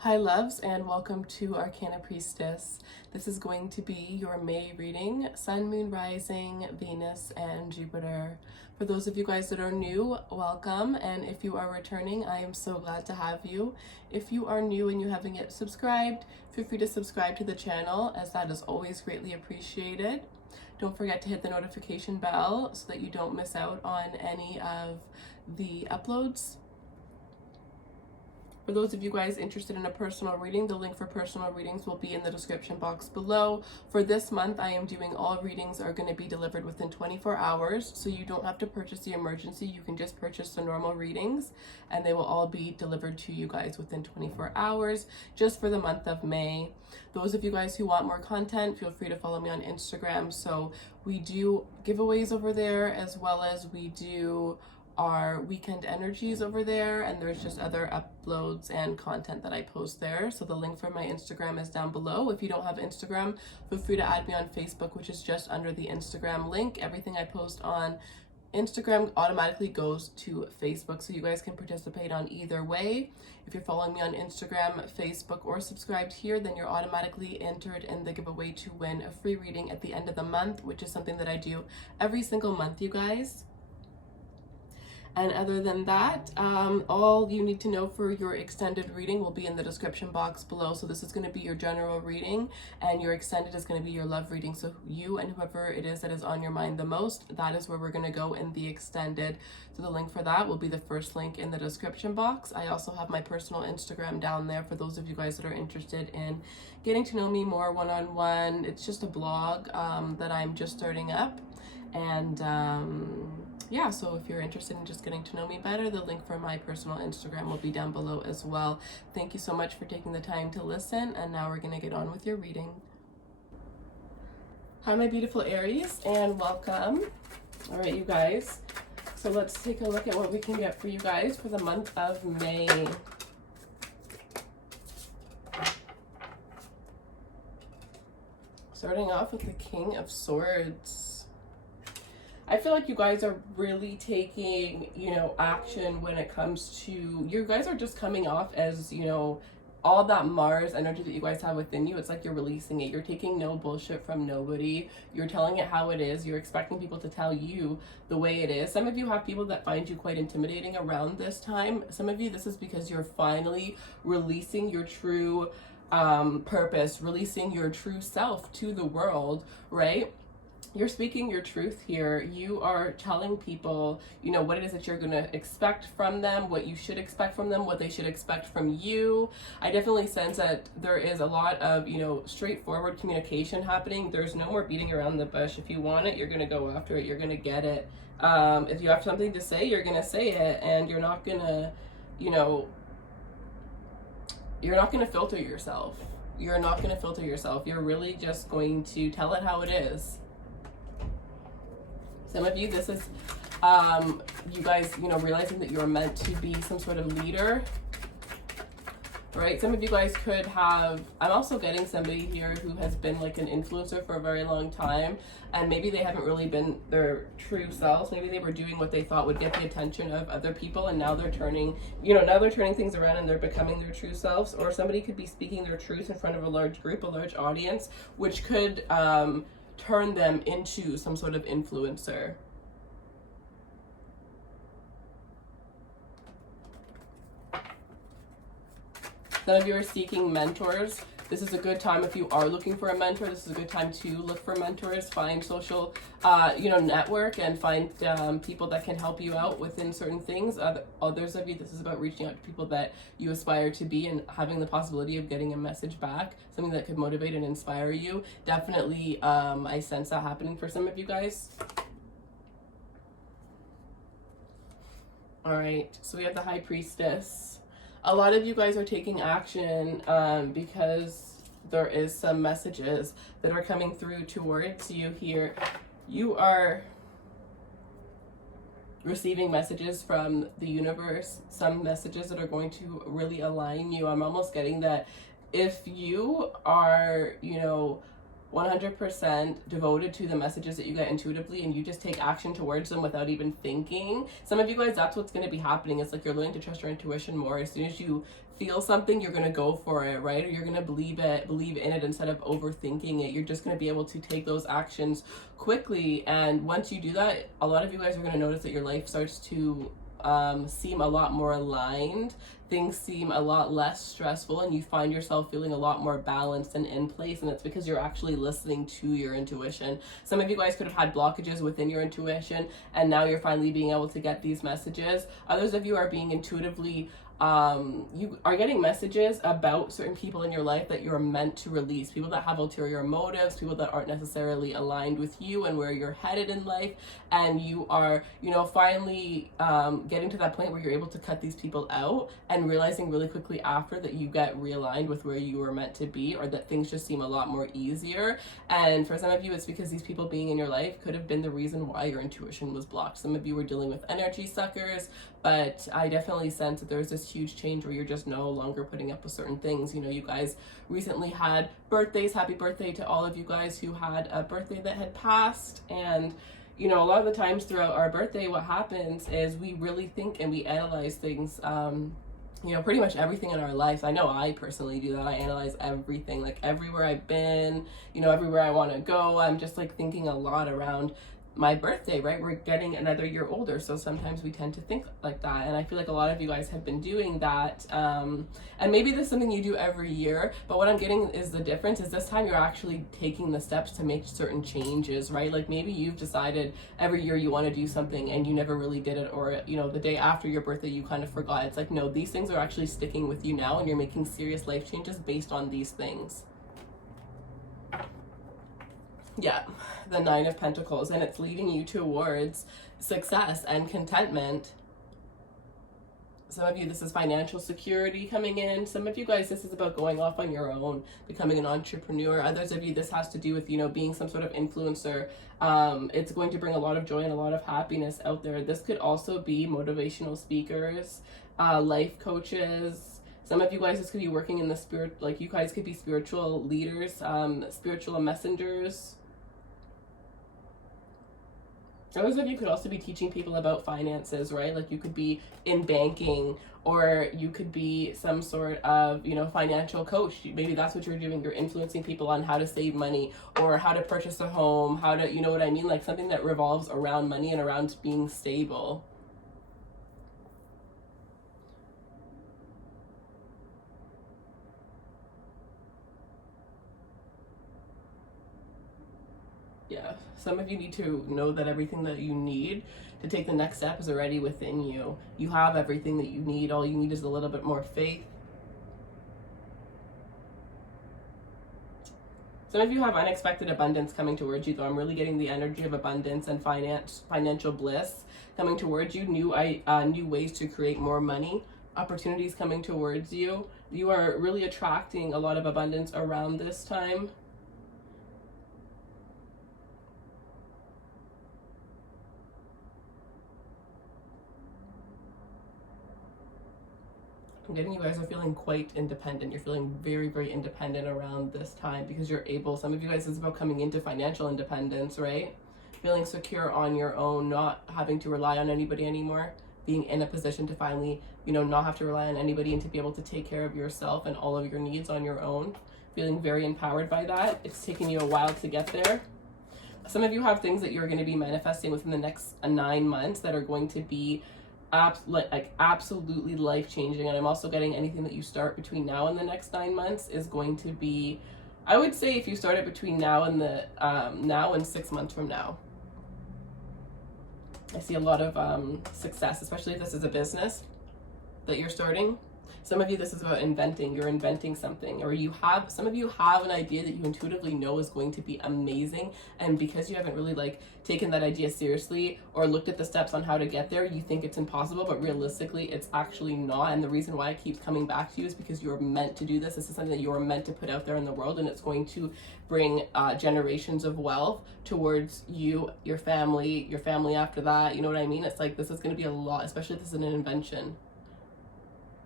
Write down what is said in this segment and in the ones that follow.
Hi loves, and welcome to Arcana Priestess. This is going to be your May reading, Sun, Moon, Rising, Venus, and Jupiter. For those of you guys that are new, welcome, and if you are returning, I am so glad to have you. If you are new and you haven't yet subscribed, feel free to subscribe to the channel, as that is always greatly appreciated. Don't forget to hit the notification bell so that you don't miss out on any of the uploads. For those of you guys interested in a personal reading, the link for personal readings will be in the description box below. For this month, I am doing all readings are going to be delivered within 24 hours, so you don't have to purchase the emergency. You can just purchase the normal readings, and they will all be delivered to you guys within 24 hours, just for the month of May. Those of you guys who want more content, feel free to follow me on Instagram. So we do giveaways over there, as well as we do our weekend energies over there, and there's just other uploads and content that I post there. So the link for my Instagram is down below. If you don't have Instagram, feel free to add me on Facebook, which is just under the Instagram link. Everything I post on Instagram automatically goes to Facebook, so you guys can participate on either way. If you're following me on Instagram, Facebook, or subscribed here, then you're automatically entered in the giveaway to win a free reading at the end of the month, which is something that I do every single month, you guys. And other than that, all you need to know for your extended reading will be in the description box below. So this is going to be your general reading, and your extended is going to be your love reading. So you and whoever it is that is on your mind the most, that is where we're going to go in the extended. So the link for that will be the first link in the description box. I also have my personal Instagram down there for those of you guys that are interested in getting to know me more one-on-one. It's just a blog that I'm just starting up. And yeah, so if you're interested in just getting to know me better, the link for my personal Instagram will be down below as well. Thank you so much for taking the time to listen, and now we're going to get on with your reading. Hi, my beautiful Aries, and welcome. All right, you guys. So let's take a look at what we can get for you guys for the month of May. Starting off with the King of Swords. I feel like you guys are really taking, action when it comes to, you guys are just coming off as, all that Mars energy that you guys have within you. It's like you're releasing it. You're taking no bullshit from nobody. You're telling it how it is. You're expecting people to tell you the way it is. Some of you have people that find you quite intimidating around this time. Some of you, this is because you're finally releasing your true purpose, releasing your true self to the world, right? You're speaking your truth here. You are telling people, what it is that you're going to expect from them, what you should expect from them, what they should expect from you. I definitely sense that there is a lot of, straightforward communication happening. There's no more beating around the bush. If you want it, you're going to go after it. You're going to get it. If you have something to say, you're going to say it, and you're not going to, you're not going to filter yourself. You're not going to filter yourself. You're really just going to tell it how it is. Some of you, this is you guys, realizing that you're meant to be some sort of leader, right? Some of you guys could have, I'm also getting somebody here who has been like an influencer for a very long time, and maybe they haven't really been their true selves. Maybe they were doing what they thought would get the attention of other people, and now they're turning, now they're turning things around and they're becoming their true selves. Or somebody could be speaking their truth in front of a large group, a large audience, which could turn them into some sort of influencer. Some of you are seeking mentors. This is a good time if you are looking for a mentor. This is a good time to look for mentors, find social, network, and find people that can help you out within certain things. Others of you, this is about reaching out to people that you aspire to be and having the possibility of getting a message back, something that could motivate and inspire you. Definitely, I sense that happening for some of you guys. All right, so we have the High Priestess. A lot of you guys are taking action because there is some messages that are coming through towards you here. You are receiving messages from the universe, some messages that are going to really align you. I'm almost getting that if you are, 100% devoted to the messages that you get intuitively, and you just take action towards them without even thinking. Some of you guys, that's what's going to be happening. It's like you're learning to trust your intuition more. As soon as you feel something, you're going to go for it, right? Or you're going to believe in it instead of overthinking it. You're just going to be able to take those actions quickly. And once you do that, a lot of you guys are going to notice that your life starts to seem a lot more aligned. Things seem a lot less stressful, and you find yourself feeling a lot more balanced and in place, and it's because you're actually listening to your intuition. Some of you guys could have had blockages within your intuition, and now you're finally being able to get these messages. Others of you are being intuitively you are getting messages about certain people in your life that you're meant to release, people that have ulterior motives, people that aren't necessarily aligned with you and where you're headed in life, and you are, you know, finally getting to that point where you're able to cut these people out and realizing really quickly after that you get realigned with where you were meant to be, or that things just seem a lot more easier. And for some of you, it's because these people being in your life could have been the reason why your intuition was blocked. Some of you were dealing with energy suckers, but I definitely sense that there's this huge change where you're just no longer putting up with certain things. You know, you guys recently had birthdays. Happy birthday to all of you guys who had a birthday that had passed. And you know, a lot of the times throughout our birthday, what happens is we really think and we analyze things, you know, pretty much everything in our lives. I know I personally do that. I analyze everything, like everywhere I've been, you know, everywhere I want to go. I'm just like thinking a lot around my birthday, right? We're getting another year older, so sometimes we tend to think like that, and I feel like a lot of you guys have been doing that, and maybe this is something you do every year, but what I'm getting is the difference is this time you're actually taking the steps to make certain changes, right? Like maybe you've decided every year you want to do something and you never really did it, or you know, the day after your birthday you kind of forgot. It's like, no, these things are actually sticking with you now, and you're making serious life changes based on these things. Yeah, the Nine of Pentacles, and it's leading you towards success and contentment. Some of you, this is financial security coming in. Some of you guys, this is about going off on your own, becoming an entrepreneur. Others of you, this has to do with, you know, being some sort of influencer. It's going to bring a lot of joy and a lot of happiness out there. This could also be motivational speakers, life coaches. Some of you guys, this could be working in the spirit, like you guys could be spiritual leaders, spiritual messengers. Others of you could also be teaching people about finances, right? Like you could be in banking, or you could be some sort of, you know, financial coach. Maybe that's what you're doing. You're influencing people on how to save money, or how to purchase a home, how to, you know what I mean? Like something that revolves around money and around being stable. Yeah, some of you need to know that everything that you need to take the next step is already within you. You have everything that you need. All you need is a little bit more faith. Some of you have unexpected abundance coming towards you, though. I'm really getting the energy of abundance and financial bliss coming towards you. New ways to create more money, opportunities coming towards you. You are really attracting a lot of abundance around this time. I'm getting you guys are feeling quite independent. You're feeling very, very independent around this time because you're able, some of you guys, it's about coming into financial independence, right? Feeling secure on your own, not having to rely on anybody anymore, being in a position to finally, you know, not have to rely on anybody and to be able to take care of yourself and all of your needs on your own. Feeling very empowered by that. It's taking you a while to get there. Some of you have things that you're going to be manifesting within the next 9 months that are going to be absolutely life-changing. And I'm also getting anything that you start between now and the next 9 months is going to be, I would say, if you start it between now and 6 months from now. I see a lot of success, especially if this is a business that you're starting. Some of you, this is about inventing. You're inventing something, or some of you have an idea that you intuitively know is going to be amazing, and because you haven't really like taken that idea seriously or looked at the steps on how to get there, you think it's impossible, but realistically it's actually not. And the reason why it keeps coming back to you is because you're meant to do this. This is something that you're meant to put out there in the world, and it's going to bring generations of wealth towards you, your family after that. You know what I mean? It's like, this is going to be a lot, especially if this is an invention.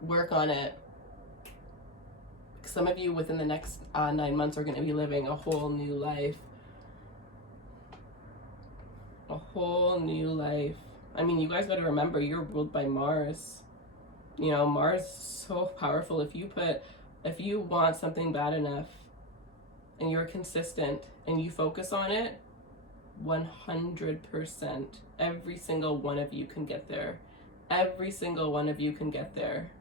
Work on it, Some of you within the next 9 months are going to be living a whole new life. A whole new life. I mean, you guys got to remember, you're ruled by Mars. You know, Mars is so powerful. If you want something bad enough and you're consistent and you focus on it, 100%, every single one of you can get there. Every single one of you can get there.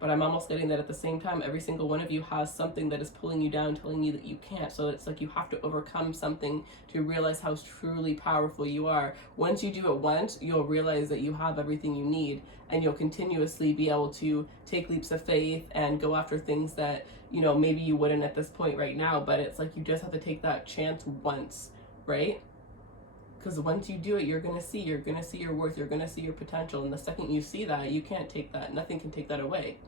But I'm almost getting that at the same time, every single one of you has something that is pulling you down, telling you that you can't. So it's like you have to overcome something to realize how truly powerful you are. Once you do it once, you'll realize that you have everything you need, and you'll continuously be able to take leaps of faith and go after things that, you know, maybe you wouldn't at this point right now, but it's like you just have to take that chance once, right? Because once you do it, you're going to see your worth, you're going to see your potential. And the second you see that, you can't take that, nothing can take that away.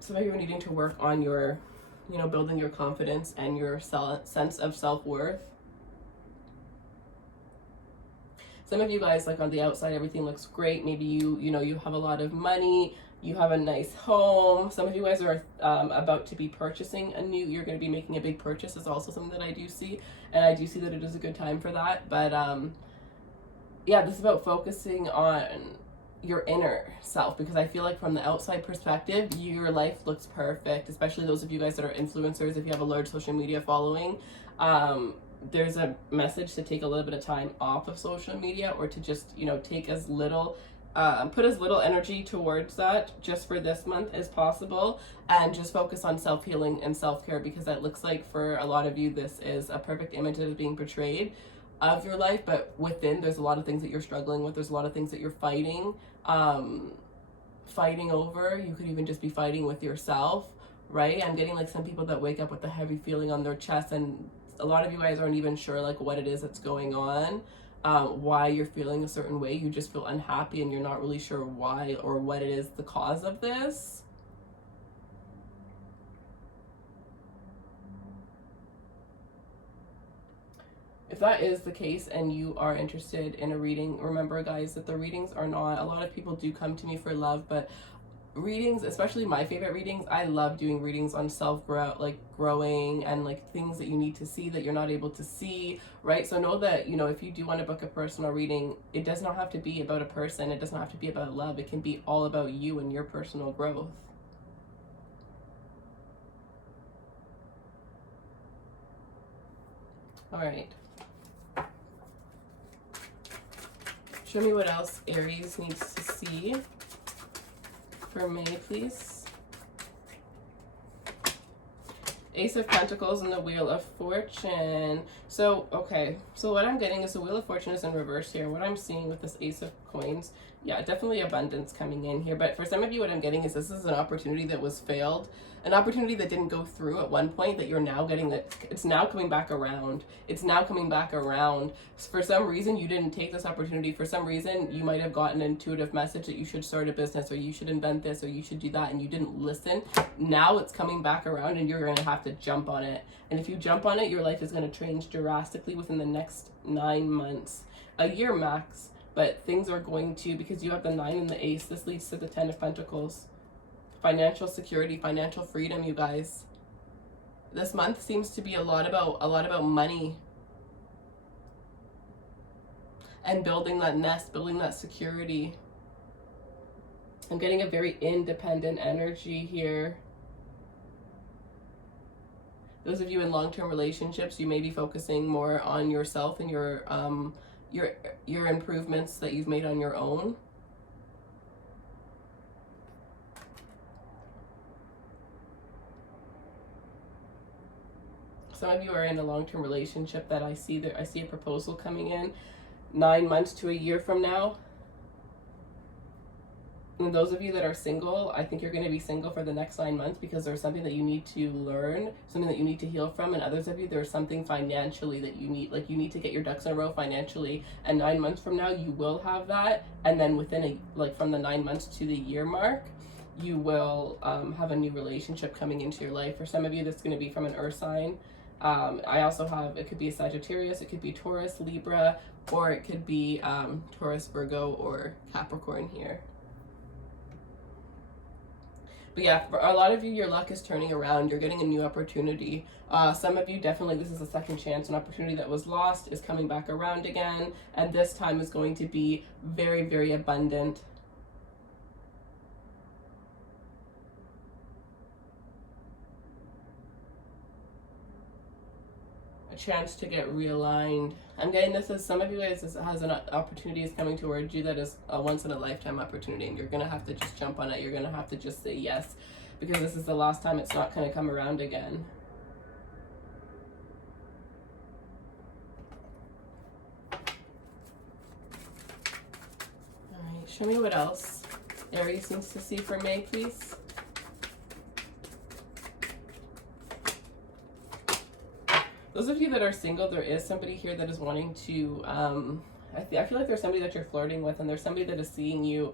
Some of you are needing to work on your, you know, building your confidence and your sense of self-worth. Some of you guys, like on the outside, everything looks great. Maybe you know, you have a lot of money, you have a nice home. Some of you guys are about to be purchasing you're going to be making a big purchase. Is also something that I do see. And I do see that it is a good time for that. But yeah, this is about focusing on your inner self, because I feel like from the outside perspective, your life looks perfect, especially those of you guys that are influencers. If you have a large social media following, there's a message to take a little bit of time off of social media, or to just, you know, take as little put as little energy towards that just for this month as possible, and just focus on self-healing and self-care, because that looks like for a lot of you this is a perfect image that is being portrayed of your life, but within there's a lot of things that you're struggling with. There's a lot of things that you're fighting over. You could even just be fighting with yourself, right? I'm getting like some people that wake up with a heavy feeling on their chest, and a lot of you guys aren't even sure like what it is that's going on, why you're feeling a certain way. You just feel unhappy and you're not really sure why or what it is the cause of this. If that is the case and you are interested in a reading, remember guys that the readings are not, a lot of people do come to me for love, but readings, especially my favorite readings, I love doing readings on self-growth, like growing and like things that you need to see that you're not able to see, right? So know that, you know, if you do want to book a personal reading, it does not have to be about a person. It doesn't have to be about love. It can be all about you and your personal growth. All right. Show me what else Aries needs to see for May, please. Ace of Pentacles and the Wheel of Fortune. So, okay. So what I'm getting is the Wheel of Fortune is in reverse here. What I'm seeing with this Ace of Coins, yeah, definitely abundance coming in here. But for some of you, what I'm getting is this is an opportunity that was failed. An opportunity that didn't go through at one point that you're now getting, that it's now coming back around. It's now coming back around. For some reason, you didn't take this opportunity. For some reason, you might have gotten an intuitive message that you should start a business, or you should invent this, or you should do that, and you didn't listen. Now it's coming back around and you're going to have to jump on it. And if you jump on it, your life is going to change drastically within the next 9 months, a year max. But things are going to, because you have the 9 and the Ace, this leads to the 10 of Pentacles. Financial security, financial freedom, you guys. This month seems to be a lot about money. And building that nest, building that security. I'm getting a very independent energy here. Those of you in long-term relationships, you may be focusing more on yourself and your improvements that you've made on your own. Some of you are in a long-term relationship that I see a proposal coming in 9 months to a year from now. And those of you that are single, I think you're going to be single for the next 9 months because there's something that you need to learn, something that you need to heal from. And others of you, there's something financially that you need, like you need to get your ducks in a row financially. And 9 months from now, you will have that. And then within from the 9 months to the year mark, you will have a new relationship coming into your life. For some of you, that's going to be from an earth sign. I also have, it could be a Sagittarius, it could be Taurus, Libra, or it could be Taurus, Virgo, or Capricorn here. But yeah, for a lot of you, your luck is turning around. You're getting a new opportunity. Some of you, definitely, this is a second chance. An opportunity that was lost is coming back around again. And this time is going to be very, very abundant. A chance to get realigned. I'm getting this as some of you guys has an opportunity is coming towards you that is a once in a lifetime opportunity, and you're gonna have to just jump on it. You're gonna have to just say yes, because this is the last time. It's not gonna come around again. All right, show me what else Aries needs to see for May, please. Those of you that are single, there is somebody here that is wanting to, I feel like there's somebody that you're flirting with, and there's somebody that is seeing you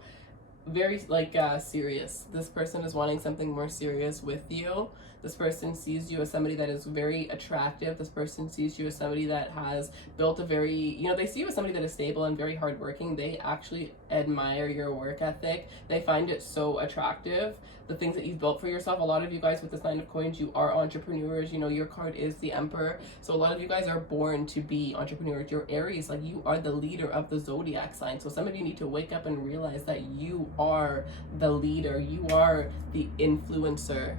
very, like, serious. This person is wanting something more serious with you. This person sees you as somebody that is very attractive. This person sees you as somebody that has built a very, you know, they see you as somebody that is stable and very hardworking. They actually admire your work ethic. They find it so attractive, the things that you've built for yourself. A lot of you guys with this 9 of coins, you are entrepreneurs. You know, your card is the Emperor. So a lot of you guys are born to be entrepreneurs. You're Aries, like you are the leader of the zodiac sign. So some of you need to wake up and realize that you are the leader. You are the influencer.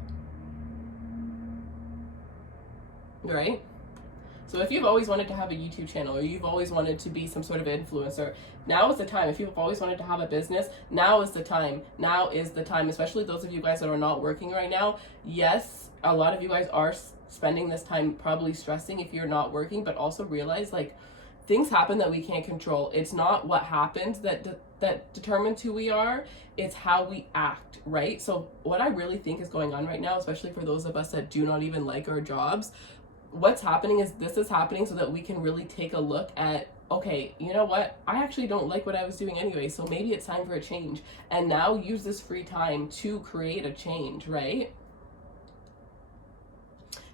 Right? So if you've always wanted to have a YouTube channel, or you've always wanted to be some sort of influencer, now is the time. If you've always wanted to have a business, now is the time. Now is the time, especially those of you guys that are not working right now. Yes, a lot of you guys are spending this time probably stressing if you're not working, but also realize, like, things happen that we can't control. It's not what happens that determines who we are. It's how we act, right? So what I really think is going on right now, especially for those of us that do not even like our jobs, what's happening is this is happening so that we can really take a look at, okay, you know what? I actually don't like what I was doing anyway, so maybe it's time for a change. And now use this free time to create a change, right?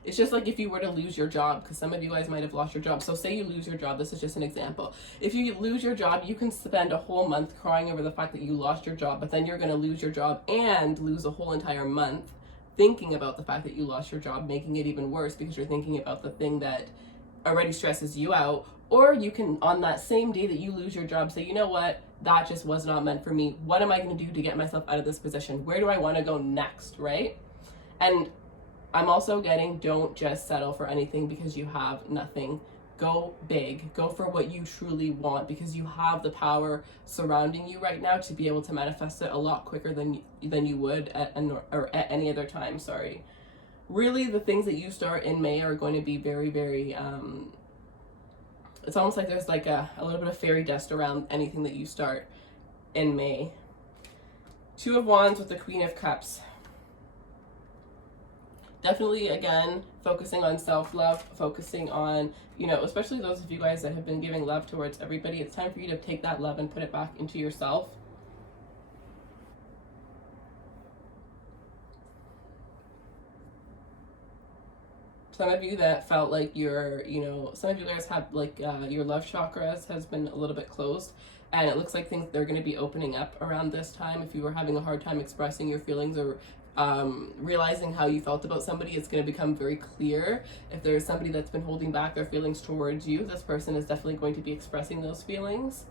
It's just like if you were to lose your job, because some of you guys might have lost your job. So say you lose your job, this is just an example. If you lose your job, you can spend a whole month crying over the fact that you lost your job, but then you're going to lose your job and lose a whole entire month thinking about the fact that you lost your job, making it even worse because you're thinking about the thing that already stresses you out. Or you can, on that same day that you lose your job, say, you know what, that just was not meant for me. What am I going to do to get myself out of this position? Where do I want to go next, right? And I'm also getting, don't just settle for anything because you have nothing. Go big. Go for what you truly want, because you have the power surrounding you right now to be able to manifest it a lot quicker than you would at any other time. Sorry. Really, the things that you start in May are going to be very, very, it's almost like there's like a little bit of fairy dust around anything that you start in May. 2 of Wands with the Queen of Cups. Definitely, again, focusing on self-love, focusing on, you know, especially those of you guys that have been giving love towards everybody. It's time for you to take that love and put it back into yourself. Some of you that felt like you're, you know, some of you guys have like your love chakras has been a little bit closed, and it looks like things, they're going to be opening up around this time. If you were having a hard time expressing your feelings or realizing how you felt about somebody, it's going to become very clear. If there's somebody that's been holding back their feelings towards you, this person is definitely going to be expressing those feelings.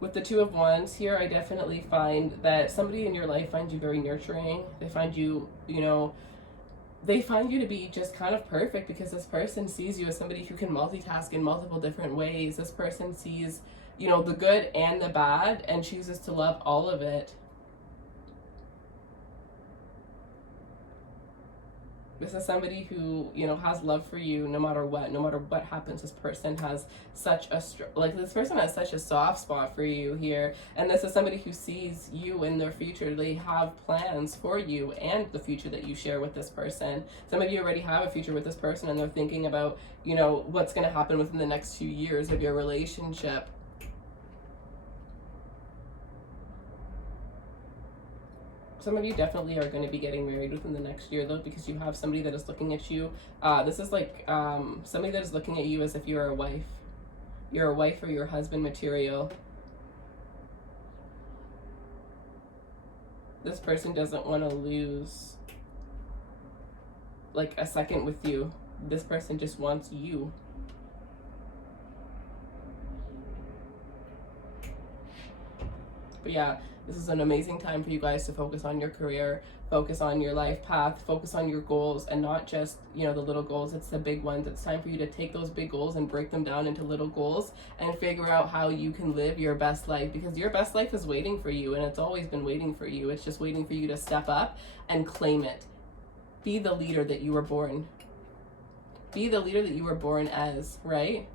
With the 2 of Wands here, I definitely find that somebody in your life finds you very nurturing. They find you, you know, they find you to be just kind of perfect, because this person sees you as somebody who can multitask in multiple different ways. This person sees, you know, the good and the bad and chooses to love all of it. This is somebody who, you know, has love for you no matter what happens. This person has such a, this person has such a soft spot for you here. And this is somebody who sees you in their future. They have plans for you and the future that you share with this person. Some of you already have a future with this person, and they're thinking about, you know, what's going to happen within the next few years of your relationship. Some of you definitely are going to be getting married within the next year, though, because you have somebody that is looking at you. This is like somebody that is looking at you as if you're a wife. You're a wife or your husband material. This person doesn't want to lose like a second with you. This person just wants you. But yeah, this is an amazing time for you guys to focus on your career, focus on your life path, focus on your goals, and not just, you know, the little goals. It's the big ones. It's time for you to take those big goals and break them down into little goals and figure out how you can live your best life, because your best life is waiting for you, and it's always been waiting for you. It's just waiting for you to step up and claim it. Be the leader that you were born. Be the leader that you were born as, right?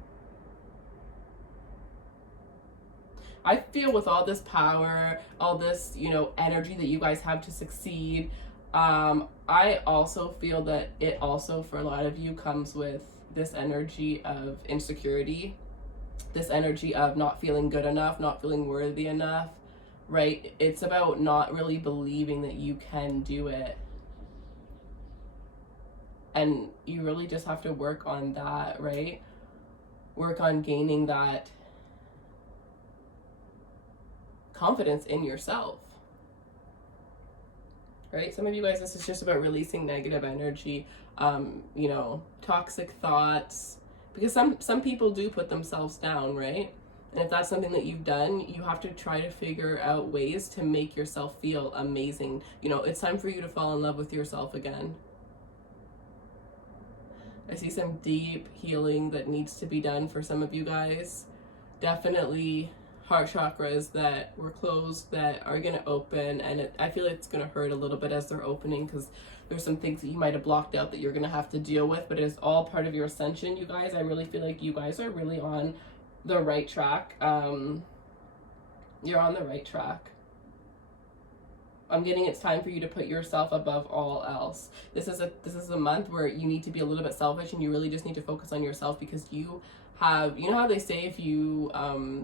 I feel with all this power, all this, you know, energy that you guys have to succeed, I also feel that it also, for a lot of you, comes with this energy of insecurity, this energy of not feeling good enough, not feeling worthy enough, right? It's about not really believing that you can do it. And you really just have to work on that, right? Work on gaining that confidence in yourself, right? Some of you guys, this is just about releasing negative energy, you know, toxic thoughts, because some people do put themselves down, right? And if that's something that you've done, you have to try to figure out ways to make yourself feel amazing. You know, it's time for you to fall in love with yourself again. I see some deep healing that needs to be done for some of you guys. Definitely heart chakras that were closed that are going to open, and I feel like it's going to hurt a little bit as they're opening, because there's some things that you might have blocked out that you're going to have to deal with, but it is all part of your ascension, you guys. I really feel like you guys are really on the right track. You're on the right track. I'm getting it's time for you to put yourself above all else. This is a month where you need to be a little bit selfish, and you really just need to focus on yourself, because you have, you know how they say, if you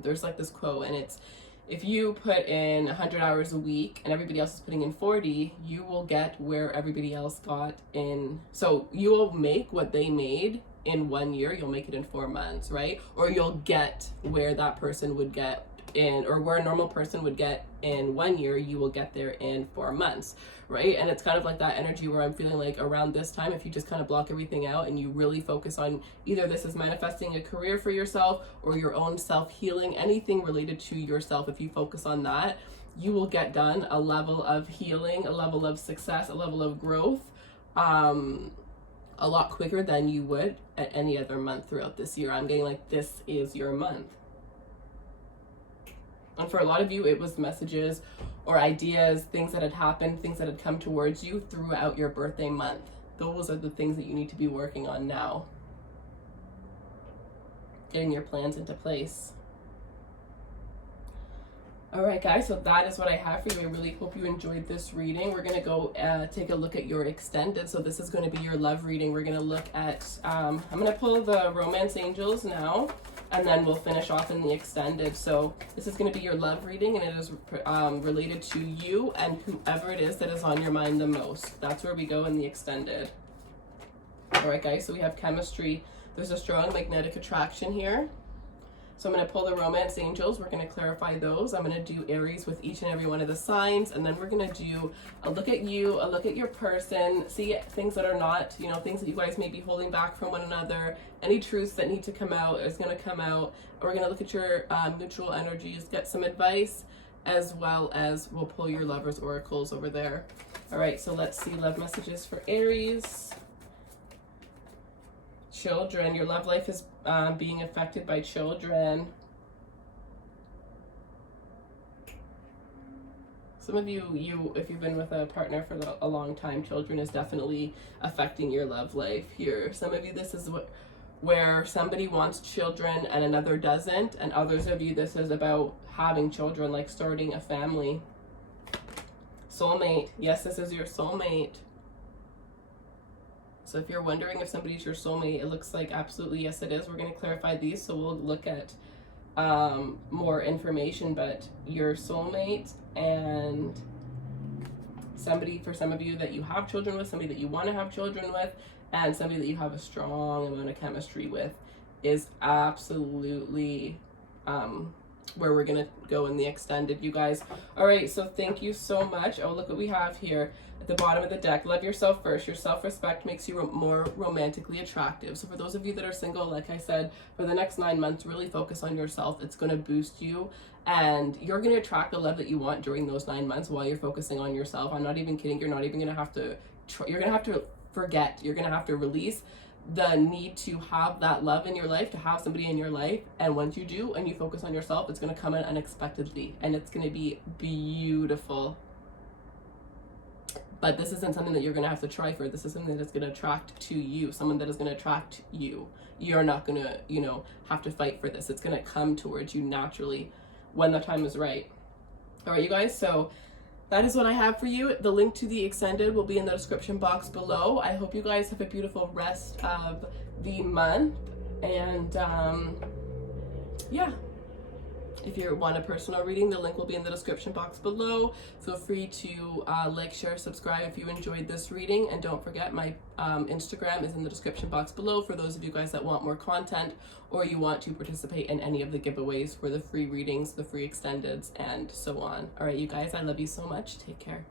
there's like this quote, and it's, if you put in 100 hours a week and everybody else is putting in 40, you will get where everybody else got in. So you will make what they made in 1 year, you'll make it in 4 months, right? Or you'll get where that person would get in, or where a normal person would get in 1 year, you will get there in 4 months, right? And it's kind of like that energy where I'm feeling like around this time, if you just kind of block everything out and you really focus on, either this is manifesting a career for yourself or your own self-healing, anything related to yourself, if you focus on that, you will get done a level of healing, a level of success, a level of growth, a lot quicker than you would at any other month throughout this year. I'm getting like, this is your month. And for a lot of you, it was messages or ideas, things that had happened, things that had come towards you throughout your birthday month. Those are the things that you need to be working on now. Getting your plans into place. All right, guys, so that is what I have for you. I really hope you enjoyed this reading. We're going to go take a look at your extended. So this is going to be your love reading. We're going to look at, I'm going to pull the romance angels now, and then we'll finish off in the extended. So this is going to be your love reading, and it is related to you and whoever it is that is on your mind the most. That's where we go in the extended. All right, guys, so we have chemistry. There's a strong magnetic attraction here. So I'm going to pull the romance angels. We're going to clarify those. I'm going to do Aries with each and every one of the signs. And then we're going to do a look at you, a look at your person, see things that are not, you know, things that you guys may be holding back from one another. Any truths that need to come out is going to come out. We're going to look at your mutual energies, get some advice, as well as we'll pull your lovers oracles over there. All right, so let's see love messages for Aries. Children, your love life is being affected by children. Some of you, if you've been with a partner for a long time, children is definitely affecting your love life here. Some of you, this is where somebody wants children and another doesn't, and others of you, this is about having children, like starting a family. Soulmate, yes, this is your soulmate. So if you're wondering if somebody's your soulmate, it looks like absolutely yes it is. We're going to clarify these, so we'll look at more information, but your soulmate and somebody, for some of you, that you have children with, somebody that you want to have children with, and somebody that you have a strong amount of chemistry with is absolutely where we're gonna go in the extended, you guys. All right, so thank you so much. Oh, look what we have here at the bottom of the deck. Love yourself first. Your self-respect makes you more romantically attractive. So for those of you that are single, like I said, for the next 9 months, really focus on yourself. It's going to boost you, and you're going to attract the love that you want during those 9 months while you're focusing on yourself. I'm not even kidding. You're not even going to have to you're going to have to forget. You're going to have to release the need to have that love in your life, to have somebody in your life. And once you do and you focus on yourself, it's going to come in unexpectedly, and it's going to be beautiful. But this isn't something that you're going to have to try for. This is something that's going to attract to you, someone that is going to attract you. You're not going to, you know, have to fight for this. It's going to come towards you naturally when the time is right. All right, you guys, so that is what I have for you. The link to the extended will be in the description box below. I hope you guys have a beautiful rest of the month. And yeah, if you want a personal reading, the link will be in the description box below. Feel free to like, share, subscribe if you enjoyed this reading. And don't forget, my Instagram is in the description box below for those of you guys that want more content, or you want to participate in any of the giveaways for the free readings, the free extendeds, and so on. All right, you guys, I love you so much. Take care.